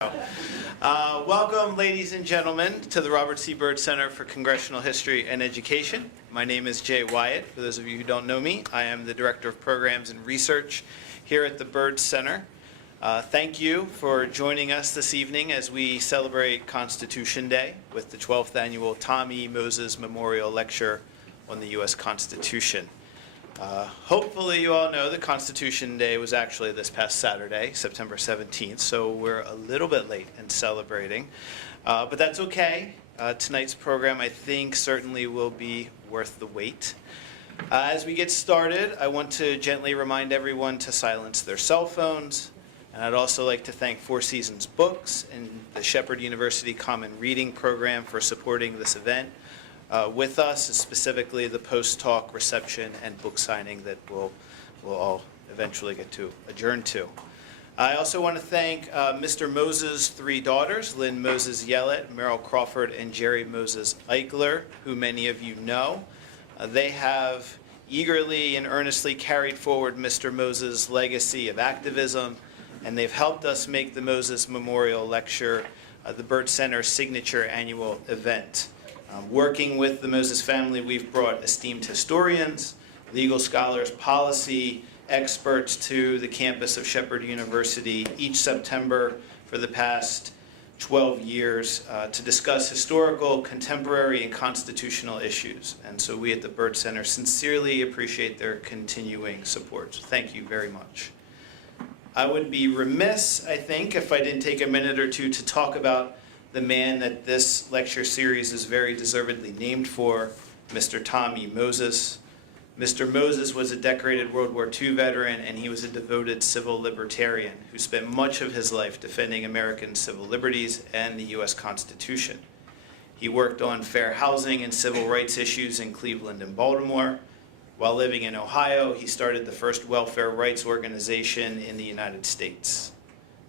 Welcome, ladies and gentlemen, to the Robert C. Byrd Center for Congressional History and Education. My name is Jay Wyatt. For those of you who don't know me, I am the Director of Programs and Research here at the Byrd Center. Thank you for joining us this evening as we celebrate Constitution Day with the 12th Annual Tom E. Moses Memorial Lecture on the U.S. Constitution. Hopefully you all know that Constitution Day was actually this past Saturday, September 17th, so we're a little bit late in celebrating. But that's okay. Tonight's program, I think, certainly will be worth the wait. As we get started, I want to gently remind everyone to silence their cell phones. And I'd also like to thank Four Seasons Books and the Shepherd University Common Reading Program for supporting this event. With us, specifically the post-talk reception and book signing that we'll all eventually get to adjourn to. I also want to thank Mr. Moses' three daughters, Lynn Moses Yellett, Merrill Crawford, and Jerry Moses Eichler, who many of you know. They have eagerly and earnestly carried forward Mr. Moses' legacy of activism, and they've helped us make the Moses Memorial Lecture the Byrd Center's signature annual event. Working with the Moses family, we've brought esteemed historians, legal scholars, policy experts to the campus of Shepherd University each September for the past 12 years to discuss historical, contemporary, and constitutional issues. And so we at the Byrd Center sincerely appreciate their continuing support. So thank you very much. I would be remiss, I think, if I didn't take a minute or two to talk about the man that this lecture series is very deservedly named for, Mr. Tom E. Moses. Mr. Moses was a decorated World War II veteran, and he was a devoted civil libertarian who spent much of his life defending American civil liberties and the U.S. Constitution. He worked on fair housing and civil rights issues in Cleveland and Baltimore. While living in Ohio, he started the first welfare rights organization in the United States.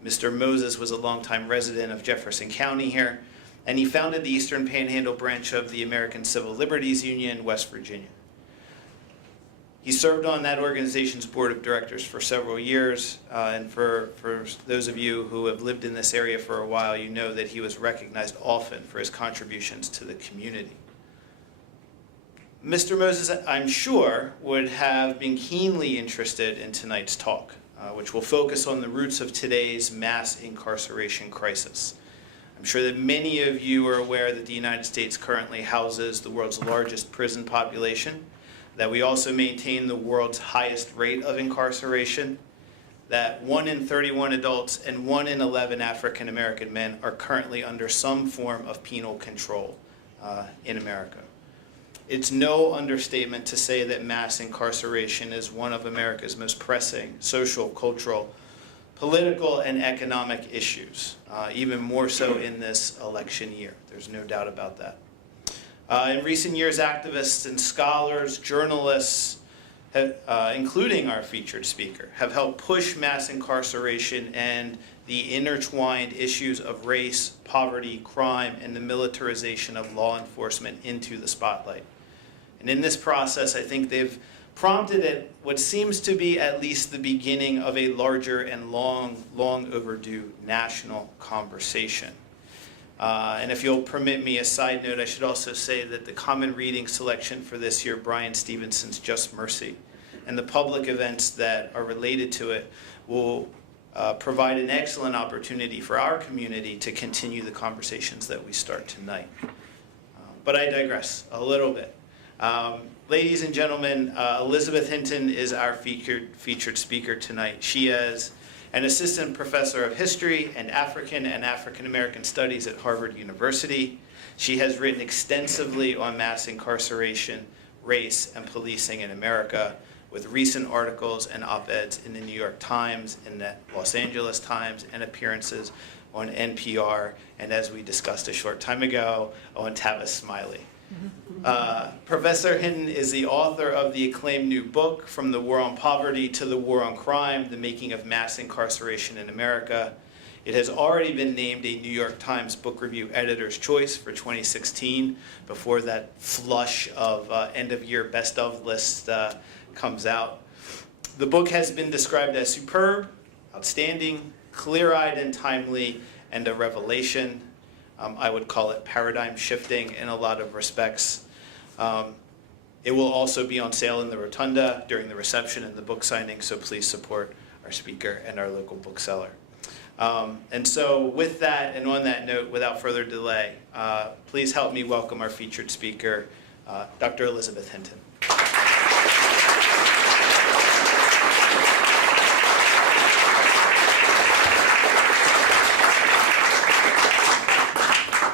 Mr. Moses was a longtime resident of Jefferson County here, and he founded the Eastern Panhandle branch of the American Civil Liberties Union, West Virginia. He served on that organization's board of directors for several years, and for those of you who have lived in this area for a while, you know that he was recognized often for his contributions to the community. Mr. Moses, I'm sure, would have been keenly interested in tonight's talk, which will focus on the roots of today's mass incarceration crisis. I'm sure that many of you are aware that the United States currently houses the world's largest prison population, that we also maintain the world's highest rate of incarceration, that 1 in 31 adults and 1 in 11 African American men are currently under some form of penal control in America. It's no understatement to say that mass incarceration is one of America's most pressing social, cultural, political, and economic issues, even more so in this election year. There's no doubt about that. In recent years, activists and scholars, journalists, including our featured speaker, have helped push mass incarceration and the intertwined issues of race, poverty, crime, and the militarization of law enforcement into the spotlight. And in this process, I think they've prompted at what seems to be at least the beginning of a larger and long overdue national conversation. And if you'll permit me a side note, I should also say that the common reading selection for this year, Bryan Stevenson's Just Mercy, and the public events that are related to it will provide an excellent opportunity for our community to continue the conversations that we start tonight. But I digress a little bit. Ladies and gentlemen, Elizabeth Hinton is our featured speaker tonight. She is an assistant professor of history and African American studies at Harvard University. She has written extensively on mass incarceration, race, and policing in America, with recent articles and op-eds in the New York Times and the Los Angeles Times, and appearances on NPR, and as we discussed a short time ago, on Tavis Smiley. Professor Hinton is the author of the acclaimed new book, From the War on Poverty to the War on Crime, The Making of Mass Incarceration in America. It has already been named a New York Times Book Review Editor's Choice for 2016, before that flush of end-of-year best-of list comes out. The book has been described as superb, outstanding, clear-eyed and timely, and a revelation. I would call it paradigm shifting in a lot of respects. It will also be on sale in the Rotunda during the reception and the book signing, so please support our speaker and our local bookseller. And so with that, and on that note, without further delay, please help me welcome our featured speaker, Dr. Elizabeth Hinton.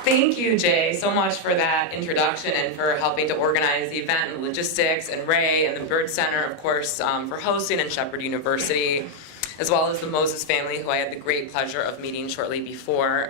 Thank you, Jay, so much for that introduction and for helping to organize the event and logistics, and Ray and the Byrd Center, of course, for hosting, and Shepherd University, as well as the Moses family, who I had the great pleasure of meeting shortly before.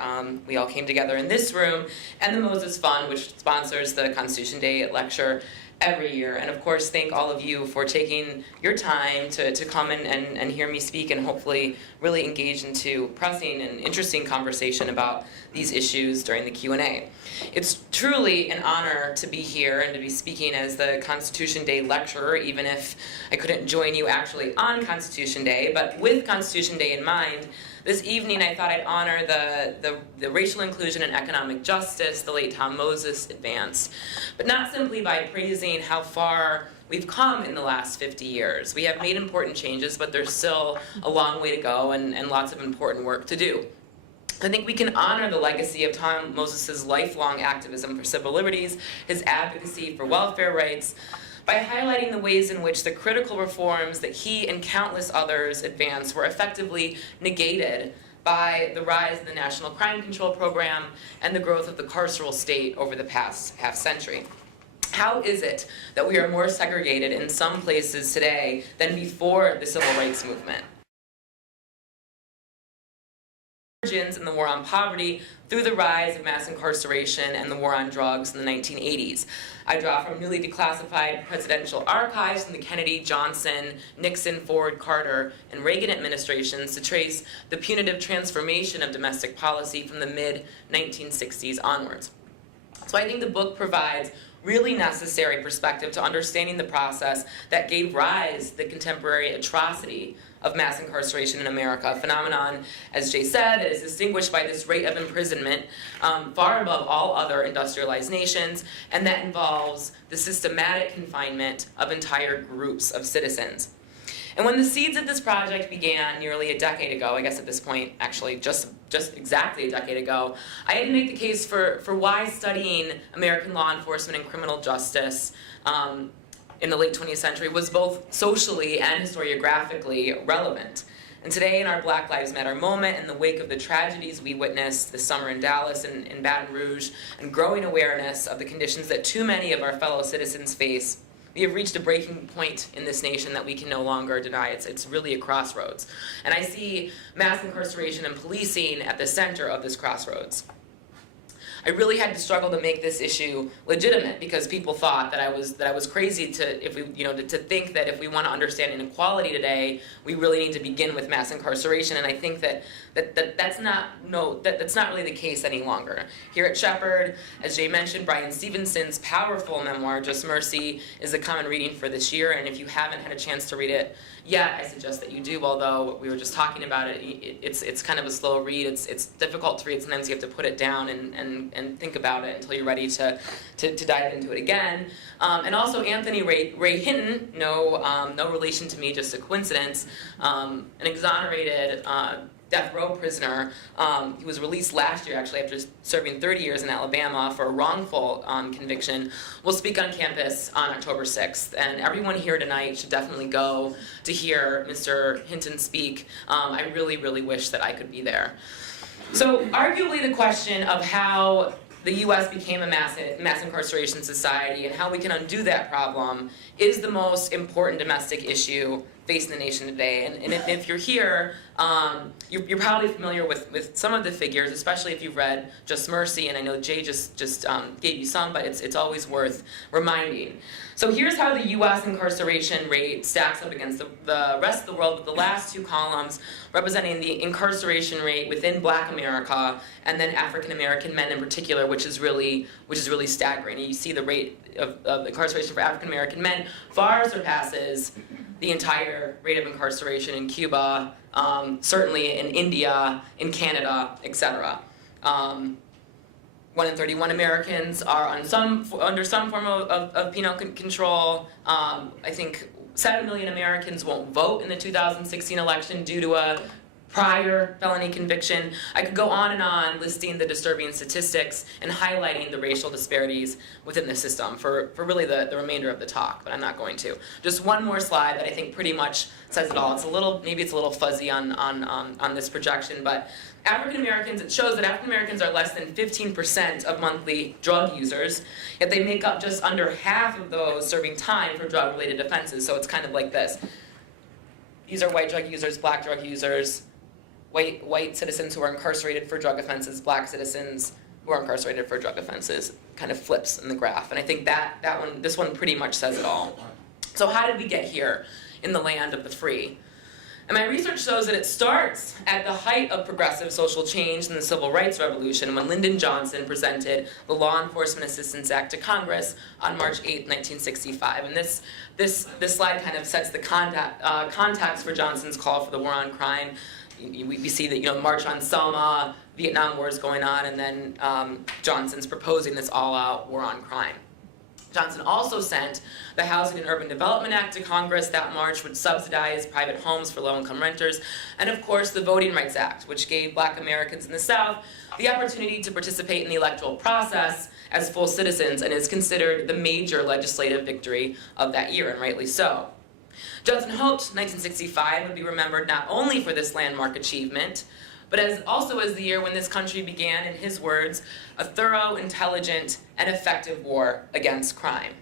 We all came together in this room, and the Moses Fund, which sponsors the Constitution Day lecture every year. And of course, thank all of you for taking your time to come and hear me speak, and hopefully really engage into pressing and interesting conversation about these issues during the Q&A. It's truly an honor to be here and to be speaking as the Constitution Day lecturer, even if I couldn't join you actually on Constitution Day. But with Constitution Day in mind, this evening I thought I'd honor the racial inclusion and economic justice the late Tom Moses advanced, but not simply by praising how far we've come in the last 50 years. We have made important changes, but there's still a long way to go and lots of important work to do. I think we can honor the legacy of Tom Moses' lifelong activism for civil liberties, his advocacy for welfare rights, by highlighting the ways in which the critical reforms that he and countless others advanced were effectively negated by the rise of the National Crime Control Program and the growth of the carceral state over the past half-century. How is it that we are more segregated in some places today than before the civil rights movement? In the war on poverty through the rise of mass incarceration and the war on drugs in the 1980s. I draw from newly declassified presidential archives from the Kennedy, Johnson, Nixon, Ford, Carter, and Reagan administrations to trace the punitive transformation of domestic policy from the mid-1960s onwards. So I think the book provides really necessary perspective to understanding the process that gave rise to the contemporary atrocity of mass incarceration in America, a phenomenon, as Jay said, that is distinguished by this rate of imprisonment far above all other industrialized nations, and that involves the systematic confinement of entire groups of citizens. And when the seeds of this project began nearly a decade ago, I guess at this point, actually just exactly a decade ago, I had to make the case for why studying American law enforcement and criminal justice in the late 20th century was both socially and historiographically relevant. And today in our Black Lives Matter moment, in the wake of the tragedies we witnessed this summer in Dallas and in Baton Rouge, and growing awareness of the conditions that too many of our fellow citizens face, we have reached a breaking point in this nation that we can no longer deny. It's really a crossroads. And I see mass incarceration and policing at the center of this crossroads. I really had to struggle to make this issue legitimate because people thought that I was crazy to think that if we want to understand inequality today, we really need to begin with mass incarceration. And I think that's not really the case any longer. Here at Shepherd, as Jay mentioned, Bryan Stevenson's powerful memoir, Just Mercy, is a common reading for this year. And if you haven't had a chance to read it yet, I suggest that you do, although we were just talking about it, it's kind of a slow read. It's difficult to read. Sometimes you have to put it down and think about it until you're ready to dive into it again. And also Anthony Ray Hinton, no relation to me, just a coincidence, an exonerated death row prisoner. He was released last year, actually, after serving 30 years in Alabama for a wrongful conviction, will speak on campus on October 6th. And everyone here tonight should definitely go to hear Mr. Hinton speak. I really, really wish that I could be there. So arguably the question of how the U.S. became a mass incarceration society and how we can undo that problem is the most important domestic issue facing the nation today. And if you're here, you're probably familiar with some of the figures, especially if you've read Just Mercy, and I know Jay just gave you some, but it's always worth reminding. So here's how the U.S. incarceration rate stacks up against the rest of the world, with the last two columns representing the incarceration rate within Black America and then African American men in particular, which is really staggering. And you see the rate of incarceration for African American men far surpasses the entire higher rate of incarceration in Cuba, certainly in India, in Canada, etc. 1 in 31 Americans are under some form of penal control. I think 7 million Americans won't vote in the 2016 election due to a prior felony conviction. I could go on listing the disturbing statistics and highlighting the racial disparities within the system for really the remainder of the talk, but I'm not going to. Just one more slide that I think pretty much says it all. Maybe it's a little fuzzy on this projection, but African Americans, it shows that African Americans are less than 15% of monthly drug users, yet they make up just under half of those serving time for drug-related offenses. So it's kind of like this. These are white drug users, black drug users, white citizens who are incarcerated for drug offenses, black citizens who are incarcerated for drug offenses. Kind of flips in the graph. And I think this one pretty much says it all. So how did we get here in the land of the free? And my research shows that it starts at the height of progressive social change in the Civil Rights Revolution when Lyndon Johnson presented the Law Enforcement Assistance Act to Congress on March 8, 1965. And this slide kind of sets the context for Johnson's call for the war on crime. We see that, March on Selma, Vietnam War is going on, and then Johnson's proposing this all-out war on crime. Johnson also sent the Housing and Urban Development Act to Congress that March, which subsidized private homes for low-income renters, and of course the Voting Rights Act, which gave black Americans in the South the opportunity to participate in the electoral process as full citizens and is considered the major legislative victory of that year, and rightly so. Johnson hoped 1965 would be remembered not only for this landmark achievement, but also as the year when this country began, in his words, a thorough, intelligent, and effective war against crime.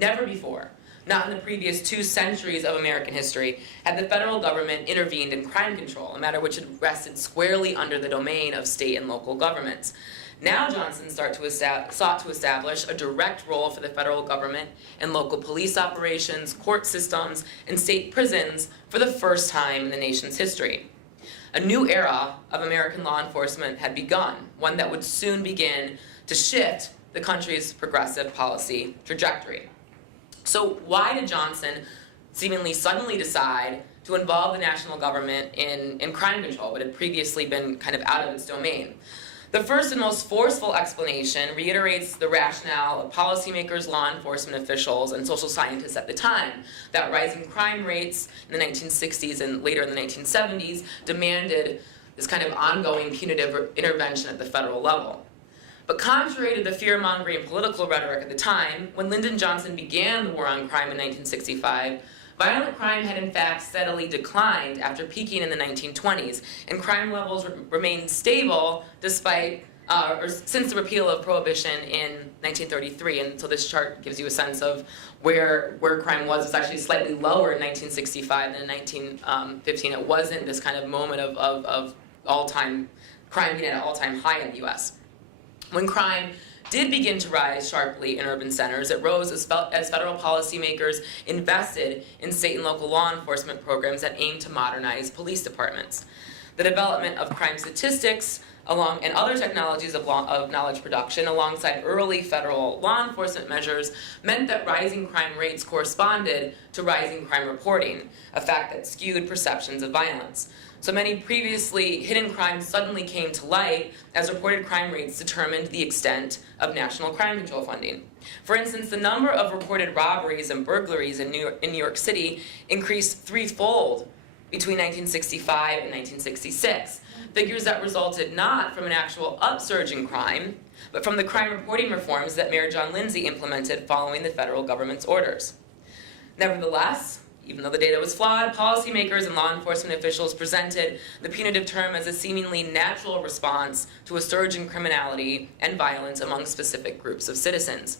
Never before, not in the previous 2 centuries of American history, had the federal government intervened in crime control, a matter which had rested squarely under the domain of state and local governments. Now Johnson sought to establish a direct role for the federal government in local police operations, court systems, and state prisons for the first time in the nation's history. A new era of American law enforcement had begun, one that would soon begin to shift the country's progressive policy trajectory. So why did Johnson seemingly suddenly decide to involve the national government in crime control, what had previously been kind of out of its domain? The first and most forceful explanation reiterates the rationale of policymakers, law enforcement officials, and social scientists at the time, that rising crime rates in the 1960s and later in the 1970s demanded this kind of ongoing punitive intervention at the federal level. But contrary to the fear-mongering political rhetoric at the time, when Lyndon Johnson began the war on crime in 1965, violent crime had in fact steadily declined after peaking in the 1920s, and crime levels remained stable despite, since the repeal of Prohibition in 1933. And so this chart gives you a sense of where crime was. It was actually slightly lower in 1965 than in 1915. It wasn't this kind of moment of all-time crime being at an all-time high in the U.S. When crime did begin to rise sharply in urban centers, it rose as federal policymakers invested in state and local law enforcement programs that aimed to modernize police departments. The development of crime statistics and other technologies of knowledge production alongside early federal law enforcement measures meant that rising crime rates corresponded to rising crime reporting, a fact that skewed perceptions of violence. So many previously hidden crimes suddenly came to light as reported crime rates determined the extent of national crime control funding. For instance, the number of reported robberies and burglaries in New York City increased threefold between 1965 and 1966, figures that resulted not from an actual upsurge in crime, but from the crime reporting reforms that Mayor John Lindsay implemented following the federal government's orders. Nevertheless, even though the data was flawed, policymakers and law enforcement officials presented the punitive term as a seemingly natural response to a surge in criminality and violence among specific groups of citizens.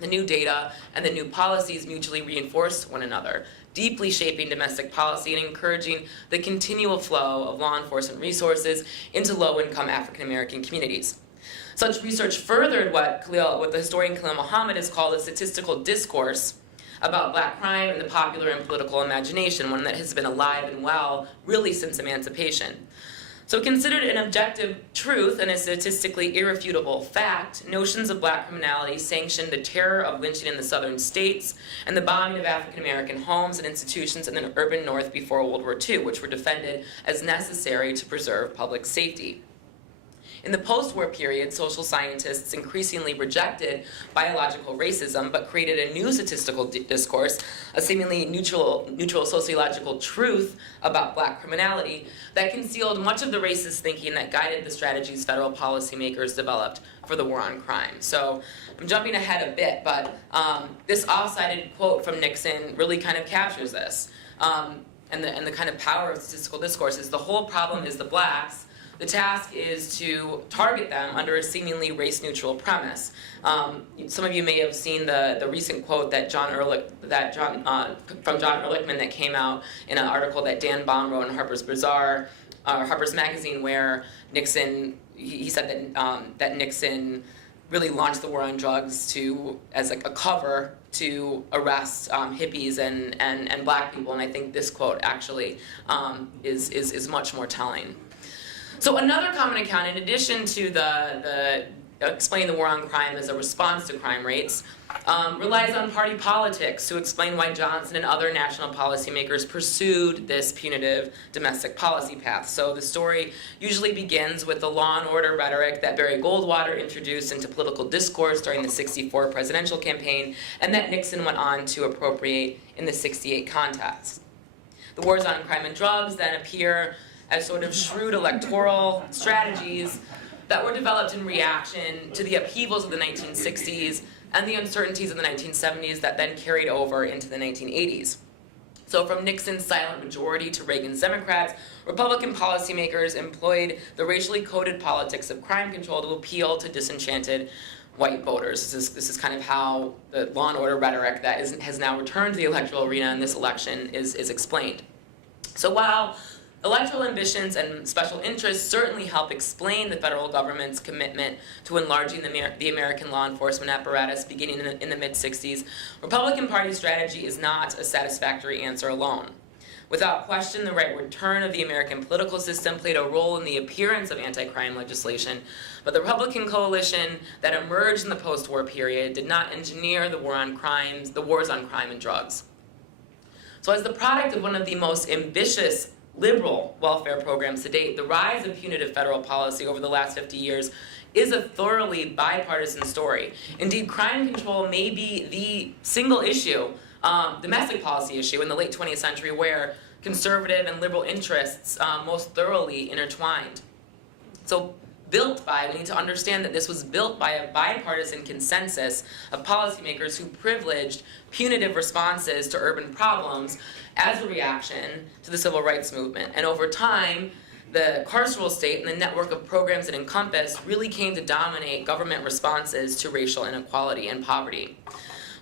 The new data and the new policies mutually reinforced one another, deeply shaping domestic policy and encouraging the continual flow of law enforcement resources into low-income African American communities. Such research furthered what the historian Khalil Muhammad has called a statistical discourse about black crime in the popular and political imagination, one that has been alive and well really since emancipation. So considered an objective truth and a statistically irrefutable fact, notions of black criminality sanctioned the terror of lynching in the southern states and the bombing of African American homes and institutions in the urban north before World War II, which were defended as necessary to preserve public safety. In the post-war period, social scientists increasingly rejected biological racism, but created a new statistical discourse, a seemingly neutral sociological truth about black criminality that concealed much of the racist thinking that guided the strategies federal policymakers developed for the war on crime. So I'm jumping ahead a bit, but this off-sided quote from Nixon really kind of captures this. And the kind of power of statistical discourse is the whole problem is the blacks. The task is to target them under a seemingly race-neutral premise. Some of you may have seen the recent quote that from John Ehrlichman that came out in an article that Dan Baum wrote in Harper's Magazine, where Nixon, he said that Nixon really launched the war on drugs as like a cover to arrest hippies and black people, and I think this quote actually is much more telling. So another common account, in addition to the explaining the war on crime as a response to crime rates, relies on party politics to explain why Johnson and other national policymakers pursued this punitive domestic policy path. So the story usually begins with the law and order rhetoric that Barry Goldwater introduced into political discourse during the '64 presidential campaign, and that Nixon went on to appropriate in the '68 contest. The wars on crime and drugs then appear as sort of shrewd electoral strategies that were developed in reaction to the upheavals of the 1960s and the uncertainties of the 1970s that then carried over into the 1980s. So from Nixon's silent majority to Reagan's Democrats, Republican policymakers employed the racially coded politics of crime control to appeal to disenchanted white voters. This is kind of how the law and order rhetoric that has now returned to the electoral arena in this election is explained. So while electoral ambitions and special interests certainly help explain the federal government's commitment to enlarging the American law enforcement apparatus beginning in the mid-'60s, Republican Party strategy is not a satisfactory answer alone. Without question, the rightward turn of the American political system played a role in the appearance of anti-crime legislation, but the Republican coalition that emerged in the post-war period did not engineer the wars on crime and drugs. So as the product of one of the most ambitious liberal welfare programs to date, the rise of punitive federal policy over the last 50 years is a thoroughly bipartisan story. Indeed, crime control may be the single issue, domestic policy issue in the late 20th century where conservative and liberal interests most thoroughly intertwined. So we need to understand that this was built by a bipartisan consensus of policymakers who privileged punitive responses to urban problems as a reaction to the civil rights movement. And over time, the carceral state and the network of programs it encompassed really came to dominate government responses to racial inequality and poverty.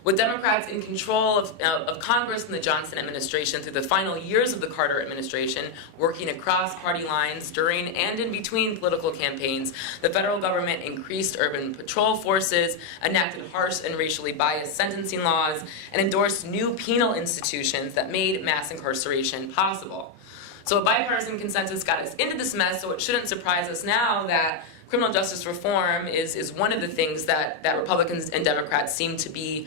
With Democrats in control of Congress in the Johnson administration through the final years of the Carter administration, working across party lines during and in between political campaigns, the federal government increased urban patrol forces, enacted harsh and racially biased sentencing laws, and endorsed new penal institutions that made mass incarceration possible. So a bipartisan consensus got us into this mess, so it shouldn't surprise us now that criminal justice reform is one of the things that Republicans and Democrats seem to be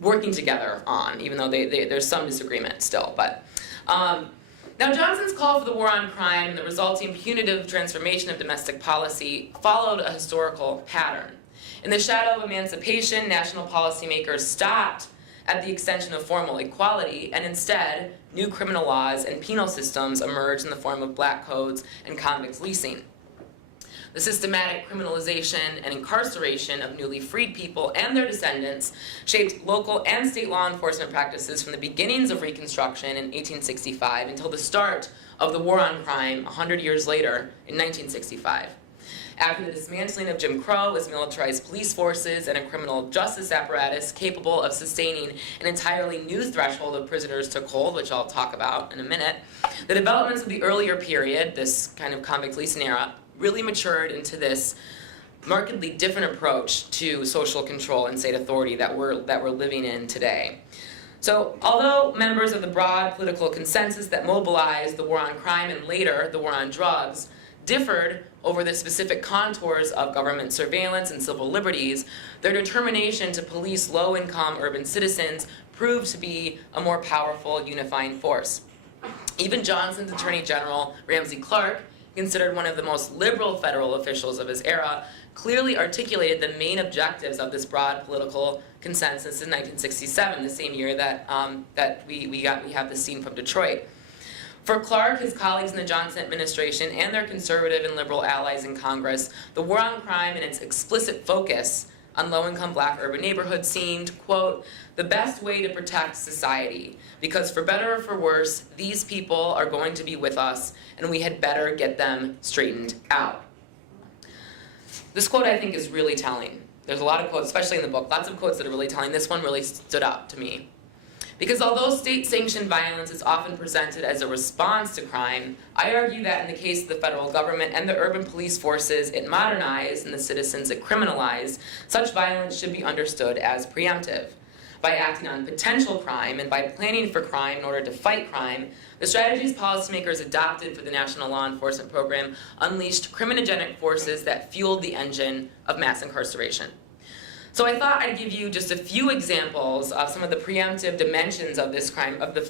working together on, even though there's some disagreement still. But now Johnson's call for the war on crime and the resulting punitive transformation of domestic policy followed a historical pattern. In the shadow of emancipation, national policymakers stopped at the extension of formal equality, and instead, new criminal laws and penal systems emerged in the form of black codes and convict leasing. The systematic criminalization and incarceration of newly freed people and their descendants shaped local and state law enforcement practices from the beginnings of Reconstruction in 1865 until the start of the war on crime 100 years later in 1965. After the dismantling of Jim Crow as militarized police forces and a criminal justice apparatus capable of sustaining an entirely new threshold of prisoners took hold, which I'll talk about in a minute, the developments of the earlier period, this kind of convict leasing era, really matured into this markedly different approach to social control and state authority that we're living in today. So, although members of the broad political consensus that mobilized the war on crime and later the war on drugs differed over the specific contours of government surveillance and civil liberties, their determination to police low-income urban citizens proved to be a more powerful unifying force. Even Johnson's Attorney General, Ramsey Clark, considered one of the most liberal federal officials of his era, clearly articulated the main objectives of this broad political consensus in 1967, the same year that we have this scene from Detroit. For Clark, his colleagues in the Johnson administration, and their conservative and liberal allies in Congress, the war on crime and its explicit focus on low-income black urban neighborhoods seemed, quote, the best way to protect society, because for better or for worse, these people are going to be with us, and we had better get them straightened out. This quote, I think, is really telling. There's a lot of quotes, especially in the book, lots of quotes that are really telling. This one really stood out to me. Because although state-sanctioned violence is often presented as a response to crime, I argue that in the case of the federal government and the urban police forces it modernized and the citizens it criminalized, such violence should be understood as preemptive. By acting on potential crime and by planning for crime in order to fight crime, the strategies policymakers adopted for the National Law Enforcement Program unleashed criminogenic forces that fueled the engine of mass incarceration. So I thought I'd give you just a few examples of some of the preemptive dimensions of this crime, of the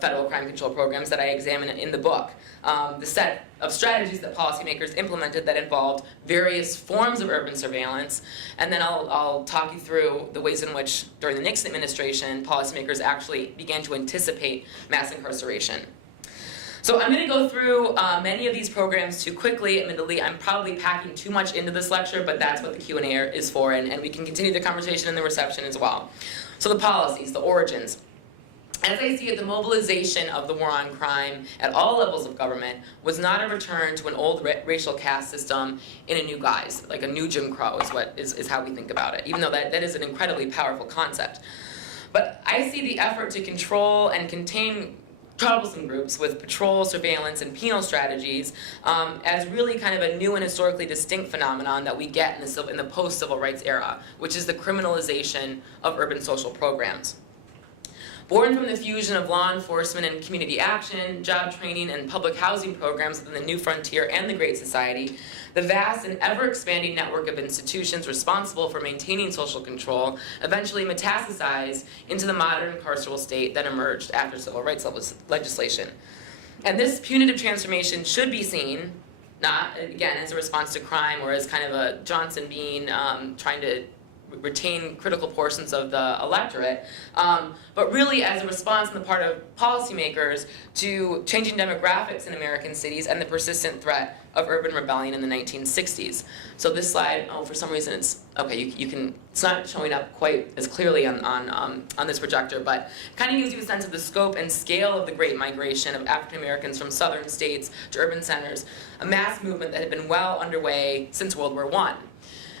federal crime control programs that I examine in the book. The set of strategies that policymakers implemented that involved various forms of urban surveillance, and then I'll talk you through the ways in which, during the Nixon administration, policymakers actually began to anticipate mass incarceration. So I'm going to go through many of these programs too quickly. Admittedly, I'm probably packing too much into this lecture, but that's what the Q&A is for, and we can continue the conversation in the reception as well. So the policies, the origins. As I see it, the mobilization of the war on crime at all levels of government was not a return to an old racial caste system in a new guise, like a new Jim Crow is how we think about it, even though that is an incredibly powerful concept. But I see the effort to control and contain troublesome groups with patrol, surveillance, and penal strategies as really kind of a new and historically distinct phenomenon that we get in the post-civil rights era, which is the criminalization of urban social programs. Born from the fusion of law enforcement and community action, job training, and public housing programs within the New Frontier and the Great Society, the vast and ever-expanding network of institutions responsible for maintaining social control eventually metastasized into the modern carceral state that emerged after civil rights legislation. And this punitive transformation should be seen, not, again, as a response to crime or as kind of a Johnson being trying to retain critical portions of the electorate, but really as a response on the part of policymakers to changing demographics in American cities and the persistent threat of urban rebellion in the 1960s. So this slide, for some reason it's, okay, it's not showing up quite as clearly on this projector, but it kind of gives you a sense of the scope and scale of the Great Migration of African Americans from southern states to urban centers, a mass movement that had been well underway since World War I.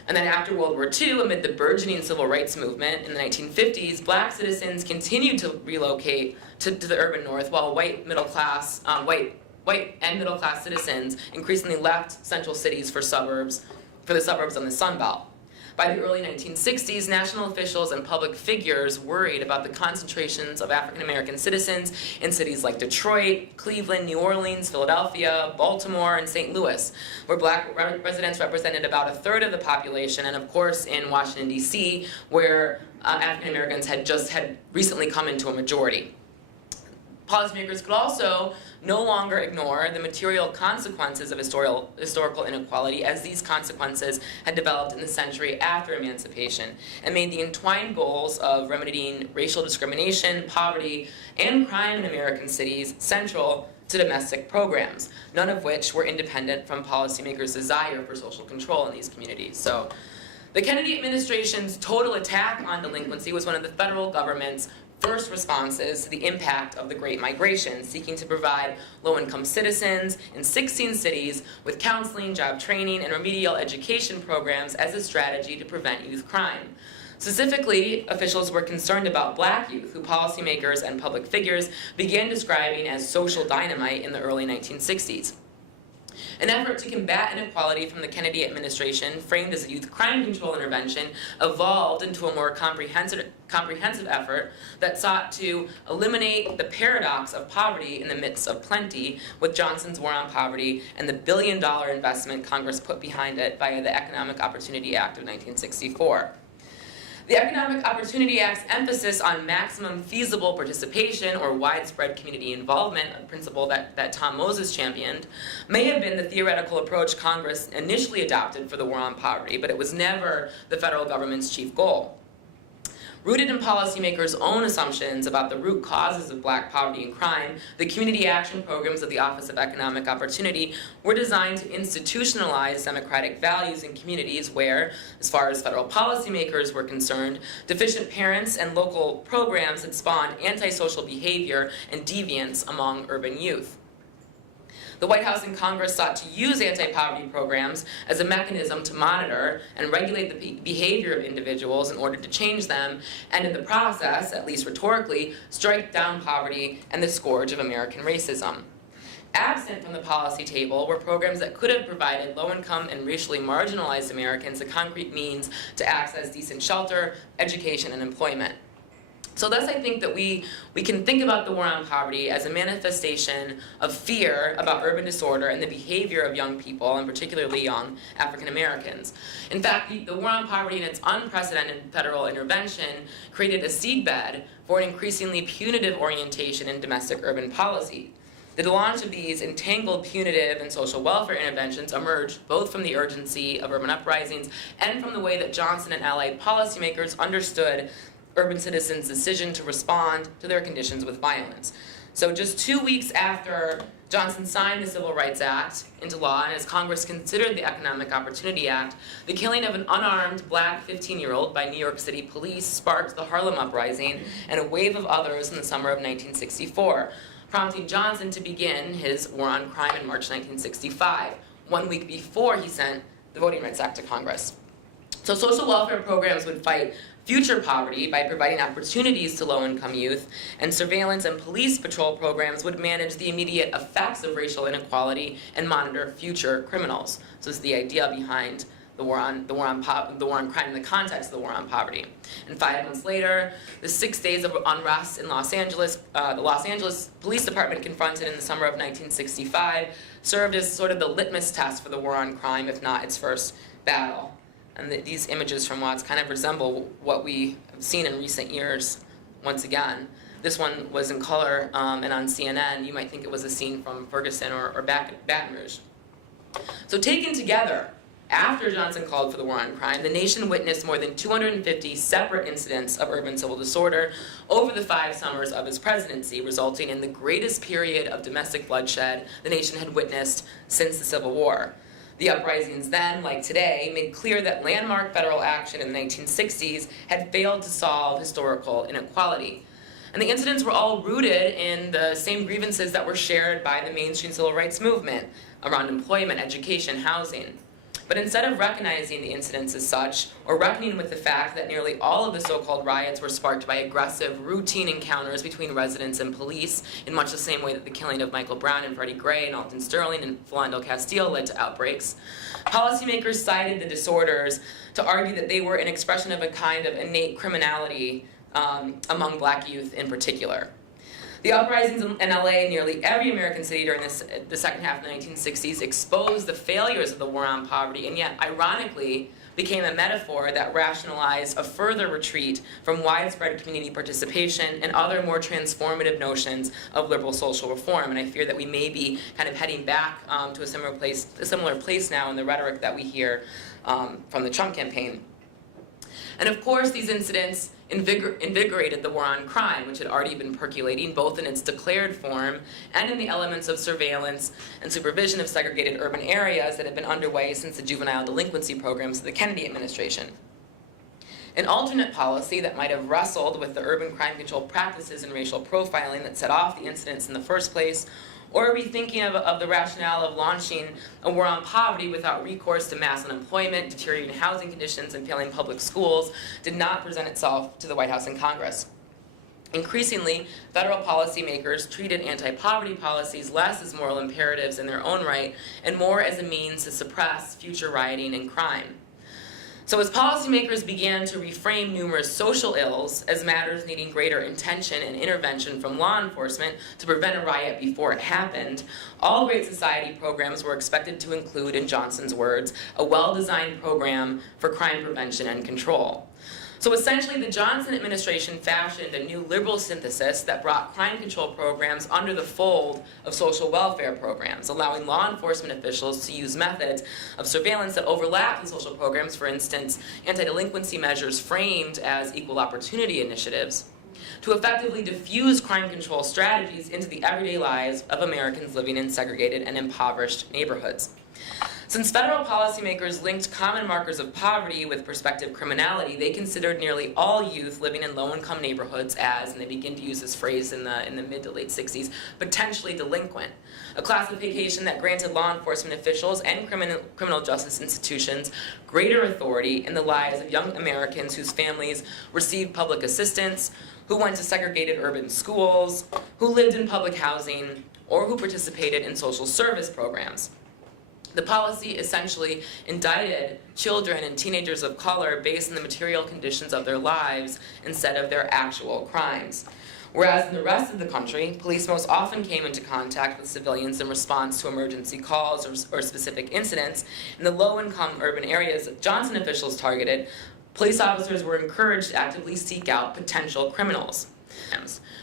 And then after World War II, amid the burgeoning civil rights movement in the 1950s, black citizens continued to relocate to the urban north, while white and middle class citizens increasingly left central cities for the suburbs on the Sun Belt. By the early 1960s, national officials and public figures worried about the concentrations of African American citizens in cities like Detroit, Cleveland, New Orleans, Philadelphia, Baltimore, and St. Louis, where black residents represented about a third of the population, and of course in Washington, D.C., where African Americans had recently come into a majority. Policymakers could also no longer ignore the material consequences of historical inequality, as these consequences had developed in the century after emancipation, and made the entwined goals of remedying racial discrimination, poverty, and crime in American cities central to domestic programs, none of which were independent from policymakers' desire for social control in these communities. So, the Kennedy administration's total attack on delinquency was one of the federal government's first responses to the impact of the Great Migration, seeking to provide low-income citizens in 16 cities with counseling, job training, and remedial education programs as a strategy to prevent youth crime. Specifically, officials were concerned about black youth, who policymakers and public figures began describing as social dynamite in the early 1960s. An effort to combat inequality from the Kennedy administration, framed as a youth crime control intervention, evolved into a more comprehensive effort that sought to eliminate the paradox of poverty in the midst of plenty, with Johnson's War on Poverty and the billion-dollar investment Congress put behind it via the Economic Opportunity Act of 1964. The Economic Opportunity Act's emphasis on maximum feasible participation or widespread community involvement, a principle that Tom Moses championed, may have been the theoretical approach Congress initially adopted for the war on poverty, but it was never the federal government's chief goal. Rooted in policymakers' own assumptions about the root causes of Black poverty and crime, the community action programs of the Office of Economic Opportunity were designed to institutionalize democratic values in communities where, as far as federal policymakers were concerned, deficient parents and local programs had spawned antisocial behavior and deviance among urban youth. The White House and Congress sought to use anti-poverty programs as a mechanism to monitor and regulate the behavior of individuals in order to change them, and in the process, at least rhetorically, strike down poverty and the scourge of American racism. Absent from the policy table were programs that could have provided low-income and racially marginalized Americans a concrete means to access decent shelter, education, and employment. So thus I think that we can think about the war on poverty as a manifestation of fear about urban disorder and the behavior of young people, and particularly young African Americans. In fact, the war on poverty and its unprecedented federal intervention created a seedbed for an increasingly punitive orientation in domestic urban policy. The launch of these entangled punitive and social welfare interventions emerged both from the urgency of urban uprisings and from the way that Johnson and allied policymakers understood urban citizens' decision to respond to their conditions with violence. So just 2 weeks after Johnson signed the Civil Rights Act into law, and as Congress considered the Economic Opportunity Act, the killing of an unarmed Black 15-year-old by New York City police sparked the Harlem Uprising and a wave of others in the summer of 1964, prompting Johnson to begin his war on crime in March 1965, 1 week before he sent the Voting Rights Act to Congress. So social welfare programs would fight future poverty by providing opportunities to low-income youth, and surveillance and police patrol programs would manage the immediate effects of racial inequality and monitor future criminals. So this is the idea behind the war on crime in the context of the war on poverty. And 5 months later, the 6 days of unrest in Los Angeles, the Los Angeles Police Department, confronted in the summer of 1965, served as sort of the litmus test for the war on crime, if not its first battle. And these images from Watts kind of resemble what we have seen in recent years once again. This one was in color and on CNN. You might think it was a scene from Ferguson or Baton Rouge. So taken together, after Johnson called for the war on crime, the nation witnessed more than 250 separate incidents of urban civil disorder over the 5 summers of his presidency, resulting in the greatest period of domestic bloodshed the nation had witnessed since the Civil War. The uprisings then, like today, made clear that landmark federal action in the 1960s had failed to solve historical inequality. And the incidents were all rooted in the same grievances that were shared by the mainstream civil rights movement around employment, education, housing. But instead of recognizing the incidents as such, or reckoning with the fact that nearly all of the so-called riots were sparked by aggressive, routine encounters between residents and police, in much the same way that the killing of Michael Brown and Freddie Gray and Alton Sterling and Philando Castile led to outbreaks, policymakers cited the disorders to argue that they were an expression of a kind of innate criminality among Black youth in particular. The uprisings in LA and nearly every American city during the second half of the 1960s exposed the failures of the war on poverty, and yet, ironically, became a metaphor that rationalized a further retreat from widespread community participation and other more transformative notions of liberal social reform. And I fear that we may be kind of heading back to a similar place now in the rhetoric that we hear from the Trump campaign. And of course, these incidents invigorated the war on crime, which had already been percolating both in its declared form and in the elements of surveillance and supervision of segregated urban areas that had been underway since the juvenile delinquency programs of the Kennedy administration. An alternate policy that might have wrestled with the urban crime control practices and racial profiling that set off the incidents in the first place, or rethinking of the rationale of launching a war on poverty without recourse to mass unemployment, deteriorating housing conditions, and failing public schools, did not present itself to the White House and Congress. Increasingly, federal policymakers treated anti-poverty policies less as moral imperatives in their own right and more as a means to suppress future rioting and crime. So as policymakers began to reframe numerous social ills as matters needing greater intention and intervention from law enforcement to prevent a riot before it happened, all Great Society programs were expected to include, in Johnson's words, a well-designed program for crime prevention and control. So essentially, the Johnson administration fashioned a new liberal synthesis that brought crime control programs under the fold of social welfare programs, allowing law enforcement officials to use methods of surveillance that overlap the social programs, for instance, anti-delinquency measures framed as equal opportunity initiatives, to effectively diffuse crime control strategies into the everyday lives of Americans living in segregated and impoverished neighborhoods. Since federal policymakers linked common markers of poverty with prospective criminality, they considered nearly all youth living in low-income neighborhoods as, and they begin to use this phrase in the mid to late 60s, potentially delinquent, a classification that granted law enforcement officials and criminal justice institutions greater authority in the lives of young Americans whose families received public assistance, who went to segregated urban schools, who lived in public housing, or who participated in social service programs. The policy essentially indicted children and teenagers of color based on the material conditions of their lives instead of their actual crimes. Whereas in the rest of the country, police most often came into contact with civilians in response to emergency calls or specific incidents, in the low-income urban areas that Johnson officials targeted, police officers were encouraged to actively seek out potential criminals.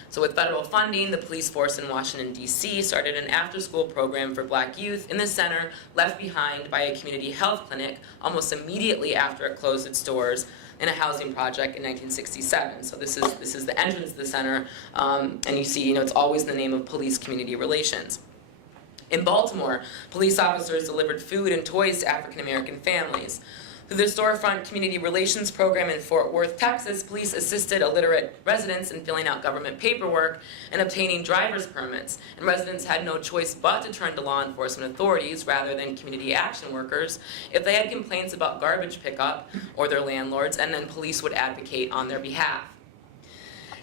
So with federal funding, the police force in Washington, D.C. started an after-school program for black youth in the center left behind by a community health clinic almost immediately after it closed its doors in a housing project in 1967. So this is the entrance to the center, and you see, it's always in the name of police community relations. In Baltimore, police officers delivered food and toys to African-American families. Through the Storefront Community Relations Program in Fort Worth, Texas, police assisted illiterate residents in filling out government paperwork and obtaining driver's permits, and residents had no choice but to turn to law enforcement authorities rather than community action workers if they had complaints about garbage pickup or their landlords, and then police would advocate on their behalf.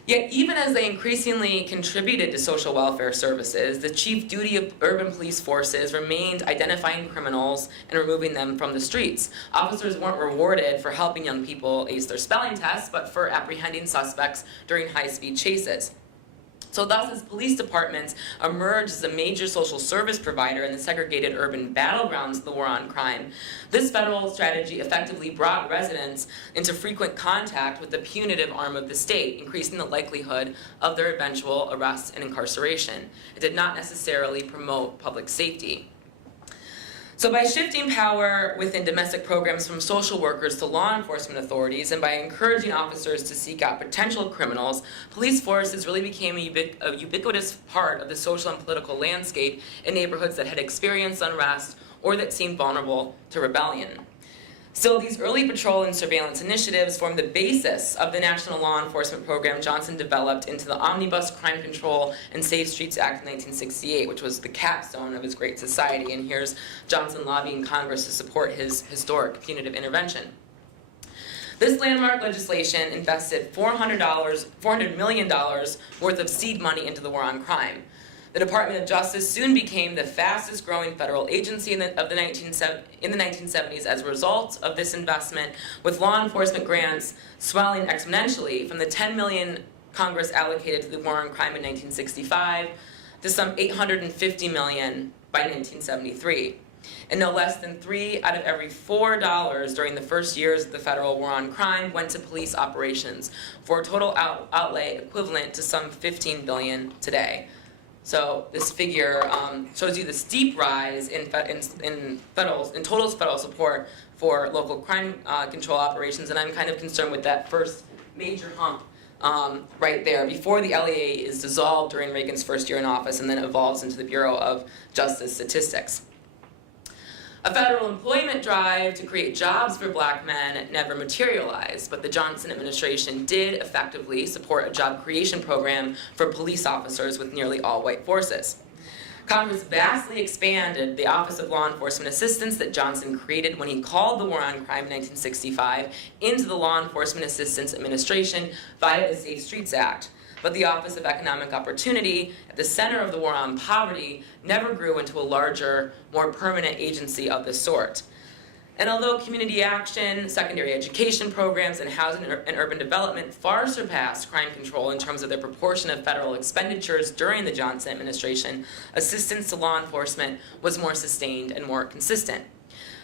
Yet even as they increasingly contributed to social welfare services, the chief duty of urban police forces remained identifying criminals and removing them from the streets. Officers weren't rewarded for helping young people ace their spelling tests, but for apprehending suspects during high-speed chases. So thus, as police departments emerged as a major social service provider in the segregated urban battlegrounds of the war on crime, this federal strategy effectively brought residents into frequent contact with the punitive arm of the state, increasing the likelihood of their eventual arrest and incarceration. It did not necessarily promote public safety. So by shifting power within domestic programs from social workers to law enforcement authorities, and by encouraging officers to seek out potential criminals, police forces really became a ubiquitous part of the social and political landscape in neighborhoods that had experienced unrest or that seemed vulnerable to rebellion. Still, these early patrol and surveillance initiatives formed the basis of the national law enforcement program Johnson developed into the Omnibus Crime Control and Safe Streets Act of 1968, which was the capstone of his Great Society. And here's Johnson lobbying Congress to support his historic punitive intervention. This landmark legislation invested $400 million worth of seed money into the war on crime. The Department of Justice soon became the fastest growing federal agency in the 1970s as a result of this investment, with law enforcement grants swelling exponentially from the $10 million Congress allocated to the war on crime in 1965 to some $850 million by 1973. And no less than 3 out of every $4 during the first years of the federal war on crime went to police operations, for a total outlay equivalent to some $15 billion today. So this figure shows you the steep rise in total federal support for local crime control operations, and I'm kind of concerned with that first major hump right there, before the LEA is dissolved during Reagan's first year in office and then evolves into the Bureau of Justice Statistics. A federal employment drive to create jobs for black men never materialized, but the Johnson administration did effectively support a job creation program for police officers with nearly all white forces. Congress vastly expanded the Office of Law Enforcement Assistance that Johnson created when he called the war on crime in 1965 into the Law Enforcement Assistance Administration via the Safe Streets Act. but the Office of Economic Opportunity, at the center of the war on poverty, never grew into a larger, more permanent agency of this sort. And although community action, secondary education programs, and housing and urban development far surpassed crime control in terms of their proportion of federal expenditures during the Johnson administration, assistance to law enforcement was more sustained and more consistent.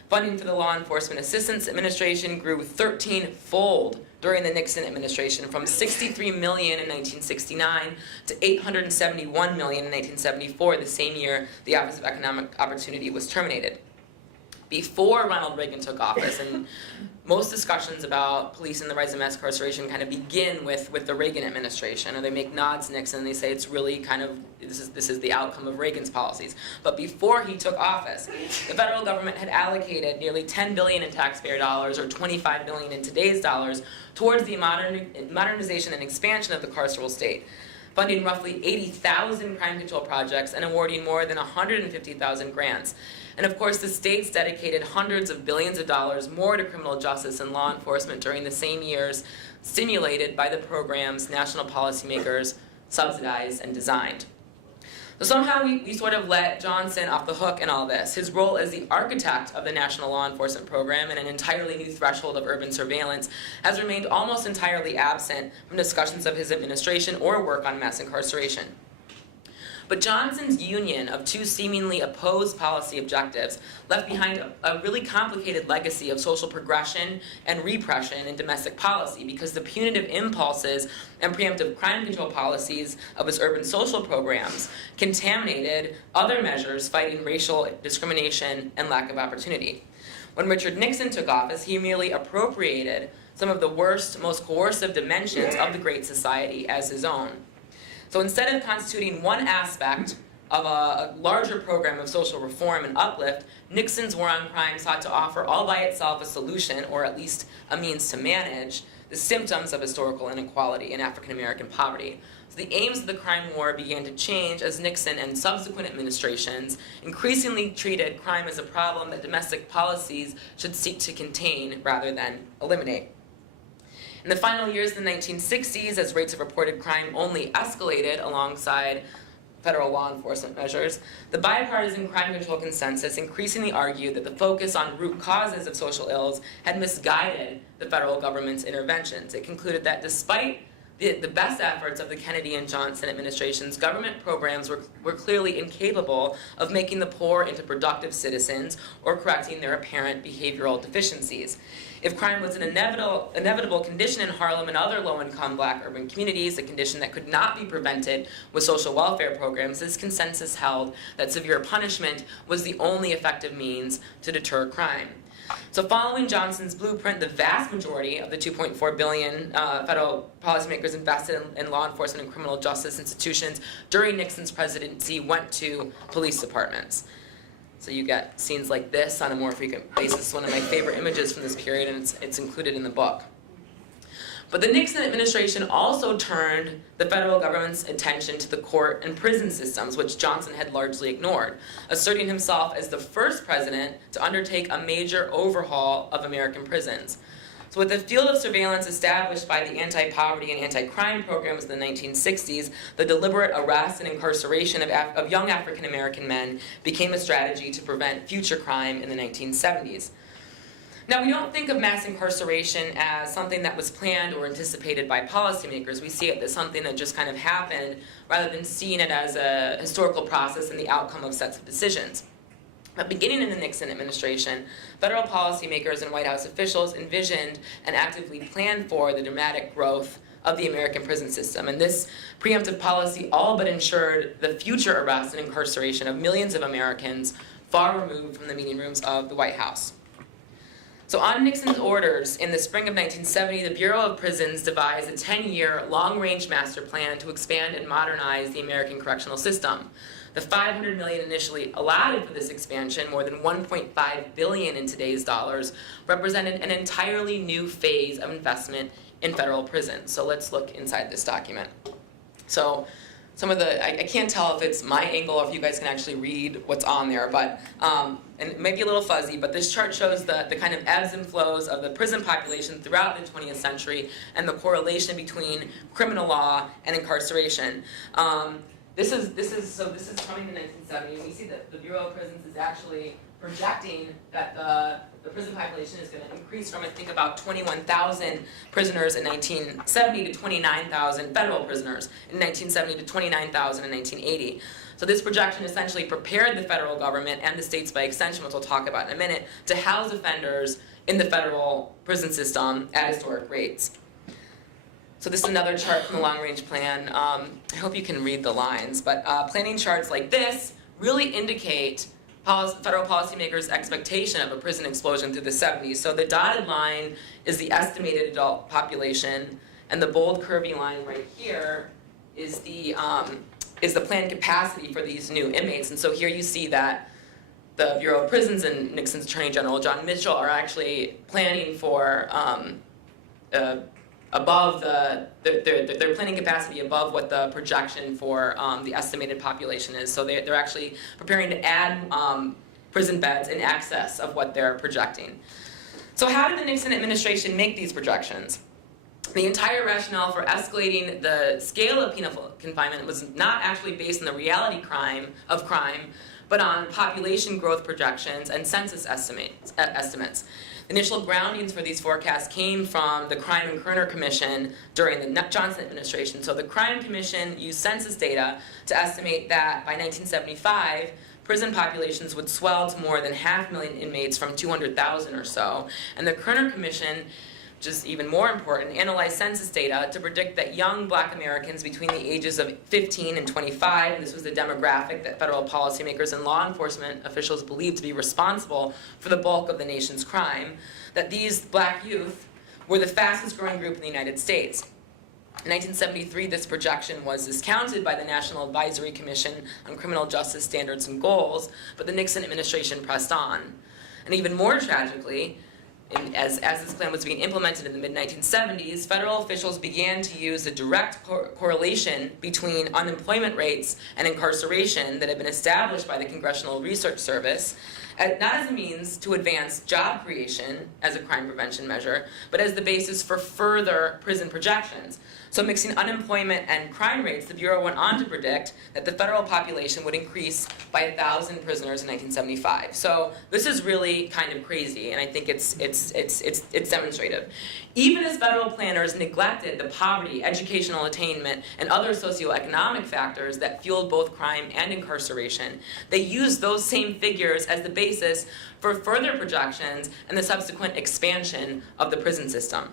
Funding for the Law Enforcement Assistance Administration grew 13-fold during the Nixon administration, from $63 million in 1969 to $871 million in 1974, the same year the Office of Economic Opportunity was terminated. Before Ronald Reagan took office, and most discussions about police and the rise of mass incarceration kind of begin with the Reagan administration, or they make nods to Nixon and they say it's really kind of, this is the outcome of Reagan's policies. But before he took office, the federal government had allocated nearly $10 billion in taxpayer dollars, or $25 billion in today's dollars, towards the modernization and expansion of the carceral state, funding roughly 80,000 crime control projects and awarding more than 150,000 grants. And of course, the states dedicated hundreds of billions of dollars more to criminal justice and law enforcement during the same years, stimulated by the programs national policymakers subsidized and designed. So somehow we sort of let Johnson off the hook in all this. His role as the architect of the National Law Enforcement Program and an entirely new threshold of urban surveillance has remained almost entirely absent from discussions of his administration or work on mass incarceration. But Johnson's union of two seemingly opposed policy objectives left behind a really complicated legacy of social progression and repression in domestic policy, because the punitive impulses and preemptive crime control policies of his urban social programs contaminated other measures fighting racial discrimination and lack of opportunity. When Richard Nixon took office, he merely appropriated some of the worst, most coercive dimensions of the Great Society as his own. So instead of constituting one aspect of a larger program of social reform and uplift, Nixon's war on crime sought to offer all by itself a solution, or at least a means to manage, the symptoms of historical inequality and African American poverty. So the aims of the crime war began to change as Nixon and subsequent administrations increasingly treated crime as a problem that domestic policies should seek to contain rather than eliminate. In the final years of the 1960s, as rates of reported crime only escalated alongside federal law enforcement measures, the bipartisan crime control consensus increasingly argued that the focus on root causes of social ills had misguided the federal government's interventions. It concluded that despite the best efforts of the Kennedy and Johnson administrations, government programs were clearly incapable of making the poor into productive citizens or correcting their apparent behavioral deficiencies. If crime was an inevitable condition in Harlem and other low-income black urban communities, a condition that could not be prevented with social welfare programs, this consensus held that severe punishment was the only effective means to deter crime. So following Johnson's blueprint, the vast majority of the $2.4 billion federal policymakers invested in law enforcement and criminal justice institutions during Nixon's presidency went to police departments. So you get scenes like this on a more frequent basis. It's one of my favorite images from this period, and it's included in the book. But the Nixon administration also turned the federal government's attention to the court and prison systems, which Johnson had largely ignored, asserting himself as the first president to undertake a major overhaul of American prisons. So with the field of surveillance established by the anti-poverty and anti-crime programs in the 1960s, the deliberate arrest and incarceration of young African American men became a strategy to prevent future crime in the 1970s. Now, we don't think of mass incarceration as something that was planned or anticipated by policymakers. We see it as something that just kind of happened, rather than seeing it as a historical process and the outcome of sets of decisions. But beginning in the Nixon administration, federal policymakers and White House officials envisioned and actively planned for the dramatic growth of the American prison system. And this preemptive policy all but ensured the future arrest and incarceration of millions of Americans far removed from the meeting rooms of the White House. So on Nixon's orders, in the spring of 1970, the Bureau of Prisons devised a 10-year long-range master plan to expand and modernize the American correctional system. The $500 million initially allotted for this expansion, more than $1.5 billion in today's dollars, represented an entirely new phase of investment in federal prisons. So let's look inside this document. So some of the, I can't tell if it's my angle or if you guys can actually read what's on there, but, and it may be a little fuzzy, but this chart shows the kind of ebbs and flows of the prison population throughout the 20th century and the correlation between criminal law and incarceration. This is coming in the 1970s. We see that the Bureau of Prisons is actually projecting that the prison population is going to increase from, I think, about 21,000 prisoners in 1970 to 29,000 federal prisoners in 1970 to 29,000 in 1980. So this projection essentially prepared the federal government and the states by extension, which we'll talk about in a minute, to house offenders in the federal prison system at historic rates. So this is another chart from the long-range plan. I hope you can read the lines, but planning charts like this really indicate federal policymakers' expectation of a prison explosion through the 70s. So the dotted line is the estimated adult population, and the bold curvy line right here is the planned capacity for these new inmates. And so here you see that the Bureau of Prisons and Nixon's Attorney General John Mitchell are actually planning for above they're planning capacity above what the projection for the estimated population is. So they're actually preparing to add prison beds in excess of what they're projecting. So how did the Nixon administration make these projections? The entire rationale for escalating the scale of penal confinement was not actually based on the reality of crime, but on population growth projections and census estimates. The initial groundings for these forecasts came from the Crime and Kerner Commission during the Johnson administration. So the Crime Commission used census data to estimate that by 1975, prison populations would swell to more than 500,000 inmates from 200,000 or so. And the Kerner Commission, which is even more important, analyzed census data to predict that young Black Americans between the ages of 15 and 25, and this was the demographic that federal policymakers and law enforcement officials believed to be responsible for the bulk of the nation's crime, that these Black youth were the fastest growing group in the United States. In 1973, this projection was discounted by the National Advisory Commission on Criminal Justice Standards and Goals, but the Nixon administration pressed on. And even more tragically, as this plan was being implemented in the mid-1970s, federal officials began to use a direct correlation between unemployment rates and incarceration that had been established by the Congressional Research Service, not as a means to advance job creation as a crime prevention measure, but as the basis for further prison projections. So mixing unemployment and crime rates, the Bureau went on to predict that the federal population would increase by 1,000 prisoners in 1975. So this is really kind of crazy, and I think it's demonstrative. Even as federal planners neglected the poverty, educational attainment, and other socioeconomic factors that fueled both crime and incarceration, they used those same figures as the basis for further projections and the subsequent expansion of the prison system.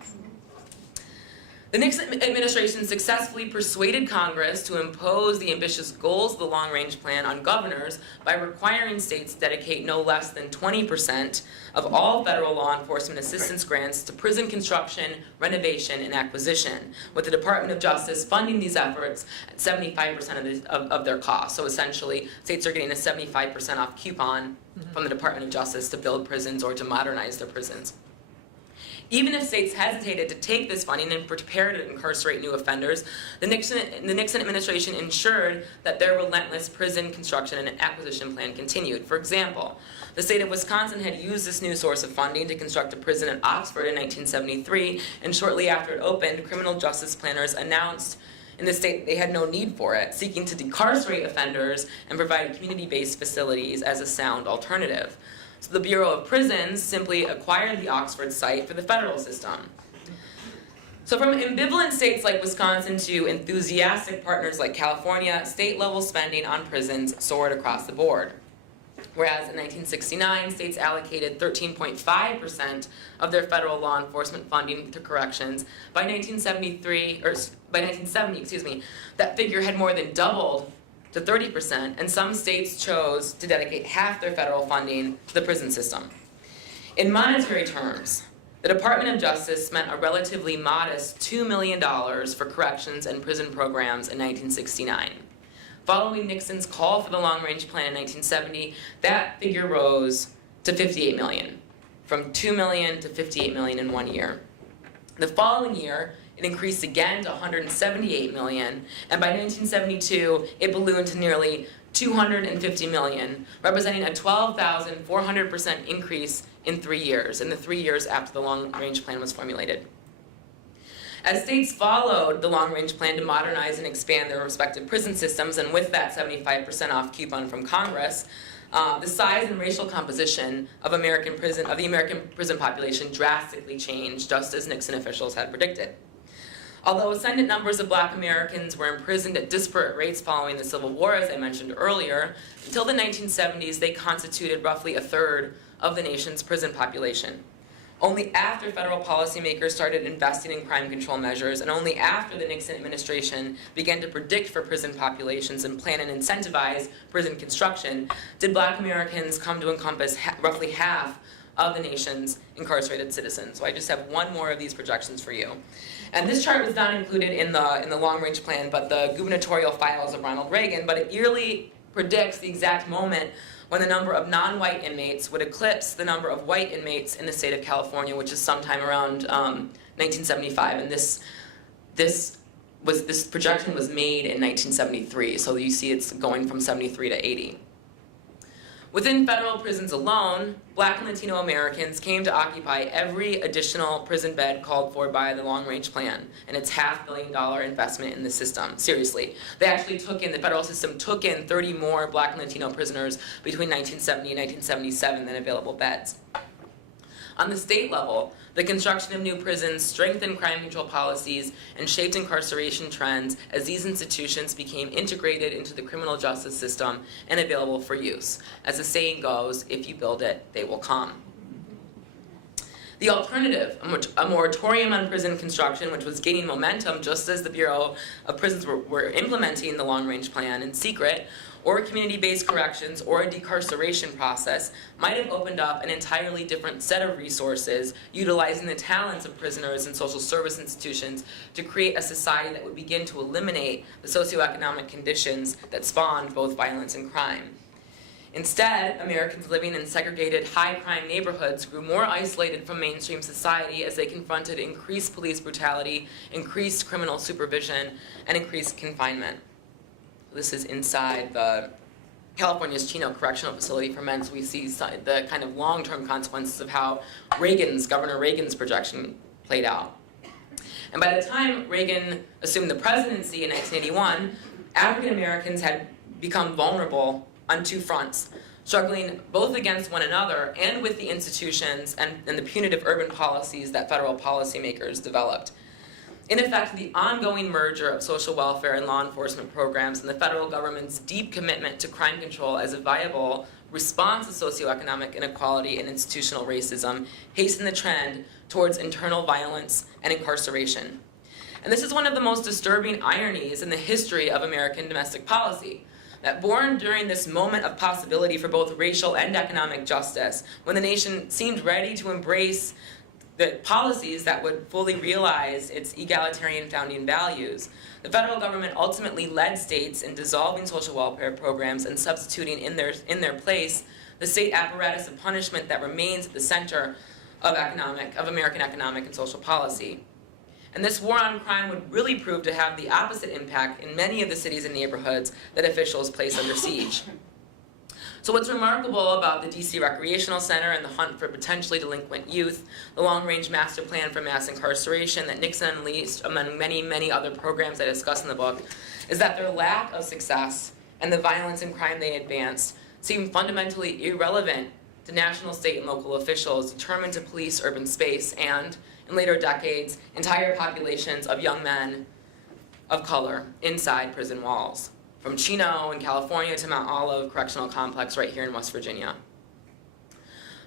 The Nixon administration successfully persuaded Congress to impose the ambitious goals of the long-range plan on governors by requiring states to dedicate no less than 20% of all federal law enforcement assistance grants to prison construction, renovation, and acquisition, with the Department of Justice funding these efforts at 75% of their costs. So essentially, states are getting a 75% off coupon from the Department of Justice to build prisons or to modernize their prisons. Even if states hesitated to take this funding and prepare to incarcerate new offenders, the Nixon administration ensured that their relentless prison construction and acquisition plan continued. For example, the state of Wisconsin had used this new source of funding to construct a prison at Oxford in 1973, and shortly after it opened, criminal justice planners announced in the state they had no need for it, seeking to decarcerate offenders and provide community-based facilities as a sound alternative. So the Bureau of Prisons simply acquired the Oxford site for the federal system. So from ambivalent states like Wisconsin to enthusiastic partners like California, state-level spending on prisons soared across the board. Whereas in 1969, states allocated 13.5% of their federal law enforcement funding to corrections. By 1970, that figure had more than doubled to 30%, and some states chose to dedicate half their federal funding to the prison system. In monetary terms, the Department of Justice spent a relatively modest $2 million for corrections and prison programs in 1969. Following Nixon's call for the long-range plan in 1970, that figure rose to $58 million, from $2 million to $58 million in 1 year. The following year, it increased again to 178 million, and by 1972, it ballooned to nearly 250 million, representing a 12,400% increase in 3 years, in the 3 years after the long-range plan was formulated. As states followed the long-range plan to modernize and expand their respective prison systems, and with that 75% off coupon from Congress, the size and racial composition of the American prison population drastically changed, just as Nixon officials had predicted. Although ascendant numbers of Black Americans were imprisoned at disparate rates following the Civil War, as I mentioned earlier, until the 1970s they constituted roughly a third of the nation's prison population. Only after federal policymakers started investing in crime control measures, and only after the Nixon administration began to predict for prison populations and plan and incentivize prison construction, did Black Americans come to encompass roughly half of the nation's incarcerated citizens. So I just have one more of these projections for you. And this chart was not included in the long-range plan, but the gubernatorial files of Ronald Reagan, but it yearly predicts the exact moment when the number of non-white inmates would eclipse the number of white inmates in the state of California, which is sometime around 1975. And this projection was made in 1973, so you see it's going from 73 to 80. Within federal prisons alone, Black and Latino Americans came to occupy every additional prison bed called for by the long-range plan, and its $500 million investment in the system. Seriously. The federal system took in 30 more Black and Latino prisoners between 1970 and 1977 than available beds. On the state level, the construction of new prisons strengthened crime control policies and shaped incarceration trends as these institutions became integrated into the criminal justice system and available for use. As the saying goes, if you build it, they will come. The alternative, a moratorium on prison construction, which was gaining momentum just as the Bureau of Prisons were implementing the long-range plan in secret, or community-based corrections, or a decarceration process, might have opened up an entirely different set of resources, utilizing the talents of prisoners and social service institutions to create a society that would begin to eliminate the socioeconomic conditions that spawned both violence and crime. Instead, Americans living in segregated, high-crime neighborhoods grew more isolated from mainstream society as they confronted increased police brutality, increased criminal supervision, and increased confinement. This is inside the California's Chino Correctional Facility for men, so we see the kind of long-term consequences of how Governor Reagan's projection played out. And by the time Reagan assumed the presidency in 1981, African Americans had become vulnerable on two fronts, struggling both against one another and with the institutions and the punitive urban policies that federal policymakers developed. In effect, the ongoing merger of social welfare and law enforcement programs and the federal government's deep commitment to crime control as a viable response to socioeconomic inequality and institutional racism hastened the trend towards internal violence and incarceration. And this is one of the most disturbing ironies in the history of American domestic policy, that born during this moment of possibility for both racial and economic justice, when the nation seemed ready to embrace the policies that would fully realize its egalitarian founding values, the federal government ultimately led states in dissolving social welfare programs and substituting in their place the state apparatus of punishment that remains at the center of American economic and social policy. And this war on crime would really prove to have the opposite impact in many of the cities and neighborhoods that officials place under siege. So what's remarkable about the DC Recreational Center and the hunt for potentially delinquent youth, the long-range master plan for mass incarceration that Nixon unleashed, among many, many other programs I discuss in the book, is that their lack of success and the violence and crime they advanced seem fundamentally irrelevant to national, state, and local officials determined to police urban space and, in later decades, entire populations of young men of color inside prison walls, from Chino in California to Mount Olive Correctional Complex right here in West Virginia.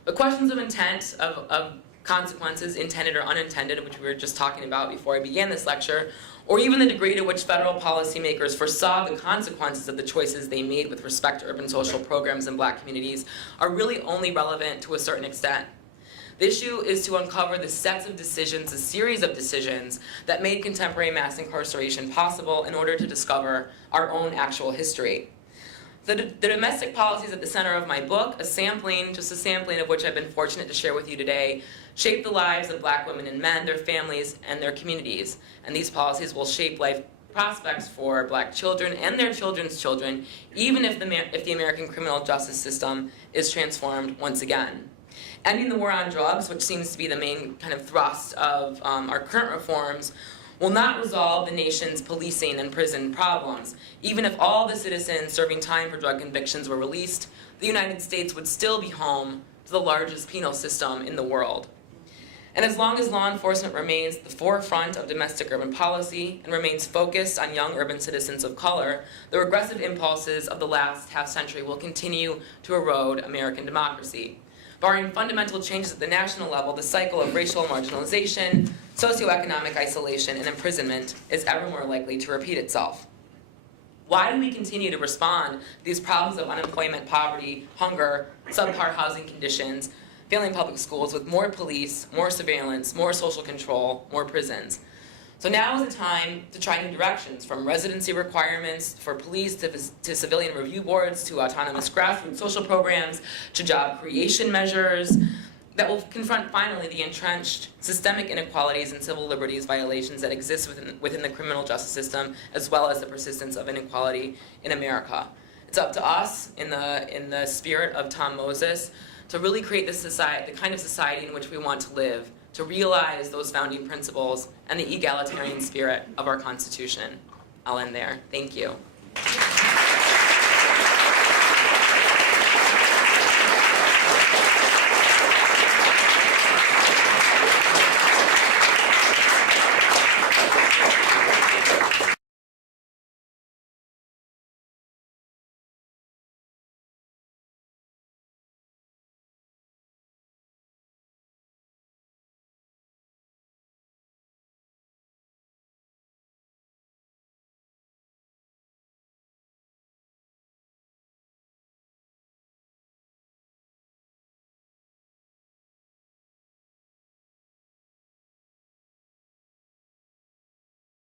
The questions of intent, of consequences, intended or unintended, which we were just talking about before I began this lecture, or even the degree to which federal policymakers foresaw the consequences of the choices they made with respect to urban social programs in Black communities, are really only relevant to a certain extent. The issue is to uncover the sets of decisions, a series of decisions, that made contemporary mass incarceration possible in order to discover our own actual history. The domestic policies at the center of my book, just a sampling of which I've been fortunate to share with you today, shape the lives of Black women and men, their families, and their communities. And these policies will shape life prospects for Black children and their children's children, even if the American criminal justice system is transformed once again. Ending the war on drugs, which seems to be the main kind of thrust of our current reforms, will not resolve the nation's policing and prison problems. Even if all the citizens serving time for drug convictions were released, the United States would still be home to the largest penal system in the world. And as long as law enforcement remains the forefront of domestic urban policy and remains focused on young urban citizens of color, the regressive impulses of the last half-century will continue to erode American democracy. Barring fundamental changes at the national level, the cycle of racial marginalization, socioeconomic isolation, and imprisonment is ever more likely to repeat itself. Why do we continue to respond to these problems of unemployment, poverty, hunger, subpar housing conditions, failing public schools with more police, more surveillance, more social control, more prisons? So now is the time to try new directions, from residency requirements for police to civilian review boards, to autonomous grassroots social programs, to job creation measures that will confront finally the entrenched systemic inequalities and civil liberties violations that exist within the criminal justice system, as well as the persistence of inequality in America. It's up to us, in the spirit of Tom Moses, to really create the kind of society in which we want to live, to realize those founding principles and the egalitarian spirit of our Constitution. I'll end there. Thank you.